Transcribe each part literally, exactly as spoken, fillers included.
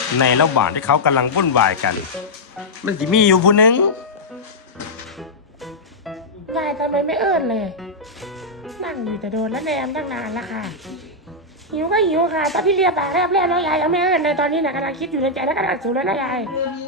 ในระหว่างที่เขากำลังวุ่นวายกันมันจะมีอยู่ผู้หนึ่งยายทำไมไม่เอิ้นเลยนั่งอยู่แต่โดนแล้วแนมตั้งนานแล้วค่ะหิวก็หิวค่ะตอนที่เรียบปากแรบแรกแล้วยายยังไม่เอิ้นเลยตอนนี้นะกำลังคิดอยู่ในใจแล้วกำลังสูดแล้วนะยาย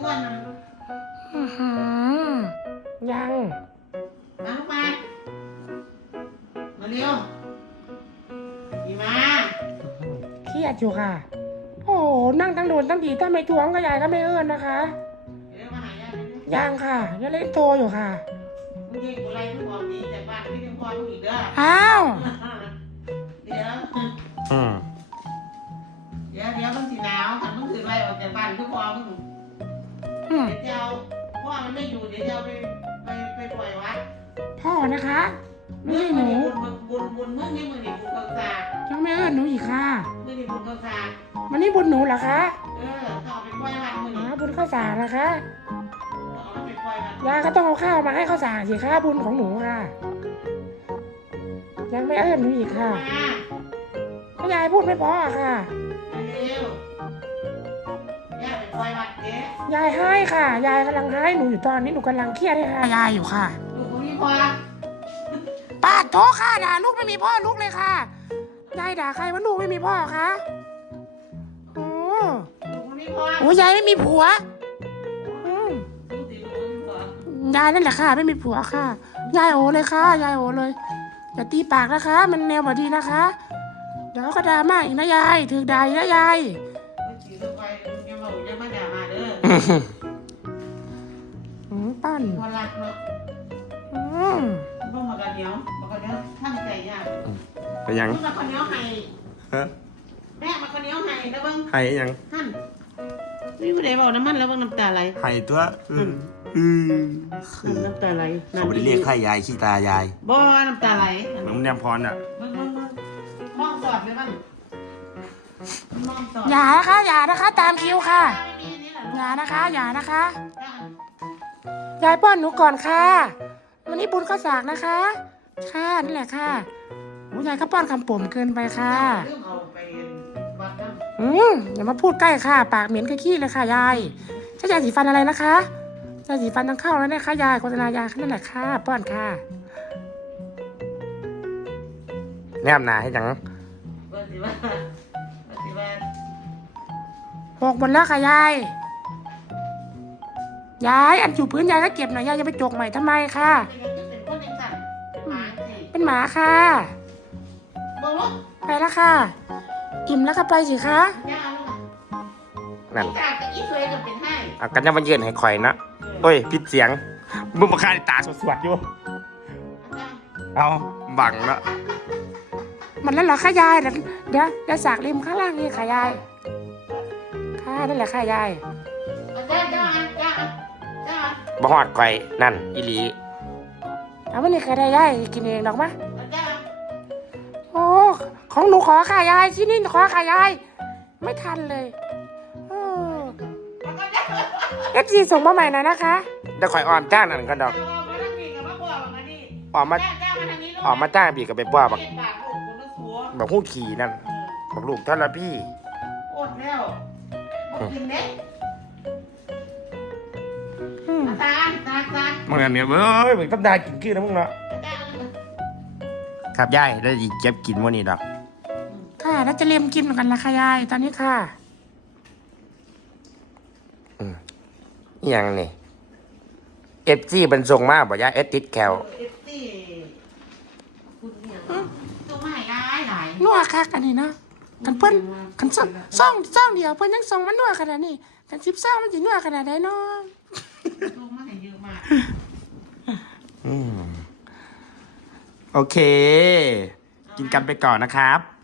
ยังมาลูกมามาเร็วดีมาเครียดอยู่ค่ะโอ้นั่งตั้งโดนตั้งดีถ้าไม่ทวงก็ยายก็ไม่เอิ้นนะคะยังค่ะยังเล่นโตอยู่ค่ะมึงยิงอะไรมึงบอกดีแต่บ้านไม่ยังพอมึงอีกเด้ออ้าวเดี๋ยวอืมเดี๋ยวเดี๋ยวมึงสีหนาวขันมึงถือไรออกจากบ้านคือพอมึงเดี๋ยวพ่อมันไม่อยู่เดี๋ยวจะไปไปไปปล่อยวัดพ่อนะคะไม่ใช่หนูบุญบุญบุญมึงนี่มึงนี่บุญกองซายังไม่เอิ้นหนูอีกค่ะมึงนี่บุญกองซามันนี่บุญหนูเหรอคะเออต่อไปปล่อยวัดมึงอ๋อบุญข้าวสารนะคะยายก็ต้องเอาข้าวมาให้ข้าวสารสิค่ะบุญของหนูค่ะยังไม่เอิ้นหนูอีกค่ะก็ยายพูดไม่พอค่ะยายให้ค่ะยายกำลังให้หนูอยู่ตอนนี้หนูกำลังเครียดให้ค่ะยายอยู่ค่ะลูกไม่มีพ่อป้าโตค่ะด่าลูกไม่มีพ่อลูกเลยค่ะยายด่าใครว่าลูกไม่มีพ่อคะโอ้โหยายไม่มีผัวยายนั่นแหละค่ะไม่มีผัวค่ะยายโอเลยค่ะยายโอเลยอย่าตีปากนะคะมันแนวบดีนะคะเดี๋ยวก็ด่ามาอีกนะยายถือด่านะยายอืมปั้นพอรักเนาะอืมต้องมากระเดียวมากระเดียวท่านใจยากไปยังมากระเดียวให้แม่มากระเดียวให้แล้วบ้างให้ยังท่านนี่ไม่ได้บอกน้ำมันแล้วบ้างน้ำตาไหลให้ตัวอืมอืมน้ำตาไหลเขาไม่ได้เรียกค่ายายขี้ตายายบ่น้ำตาไหลเหมือนแนมพรอ่ะมองสอดเลยบ้างอย่านะคะอย่านะคะตามคิวค่ะอย่านะคะอย่านะคะยายป้อนหนูก่อนค่ะวันนี้บุญข้าวสากนะคะค่ะนี่แหละค่ะยายก็ป้อนคำปุ่มเกินไปค่ะอืมอย่ามาพูดใกล้ค่ะปากเหม็นขี้เลยค่ะยายใช้ยาสีฟันอะไรนะคะยาสีฟันต้องเข้าแล้วนะคะยายโฆษณายานั่นแหละค่ะป้อนค่ะแนมหนาให้จังหกหมดแล้วค่ะยายยายอันอยู่พื้นยายก็เก็บหน่อยยายจะไปจกใหม่ทำไมค่ะเป็นหมาค่ะไปแล้วค่ะอิ่มแล้วก็ไปสิคะนั่นอ่ะกันยังมาเยือนให้ข่อยนะโอ้ยผิดเสียงมึงมาฆ่าตาสวดๆอยู่เอาบังละมันแล้วเหรอค่ะยายเดี๋ยวเดี๋ยวเดี๋ยวสากริมข้างล่างนี่ค่ะยายค่ะนั่นแหละค่ะยายบ่ฮอดข่อยนั่นอีหลีเอาวันนี้ใครได้ยายกินเองดอกมะโอ้ของหนูขอค่ะยายที่นี่ขอค่ะยายไม่ทันเลยเอฟซีส่งมาใหม่หน่อยนะคะเดี๋ยวข่อยอ่อนจ้างนั่นก็ดอกออกมาออกมาจ้างพี่กับไปบ้าบักบักหู้ขี่นั่นบักลูกท่านละพี่อดแล้วกินเน็ตตาตาตามึงเนี่ยเว้ยมึงต้องได้กินขี้นะมึงเนาะครับยายแล้วอีกเก็บกินวันนี้ดอกค่ะแล้วจะเลียมกินเหมือนกันละค่ะยายตอนนี้ค่ะอืมยังนี่เอฟซีบรรทรงมากบ่ยายเอสติดแคลนัวคักอันนี้เนาะกันเพิ่นกันซ่องซ่องซ่องเดียวเพิ่นยังส่งมันนัวขนาดนี้กันสิบซ่องมันสินัวขนาดไหนเนาะอืมโอเคกินกันไปก่อนนะครับ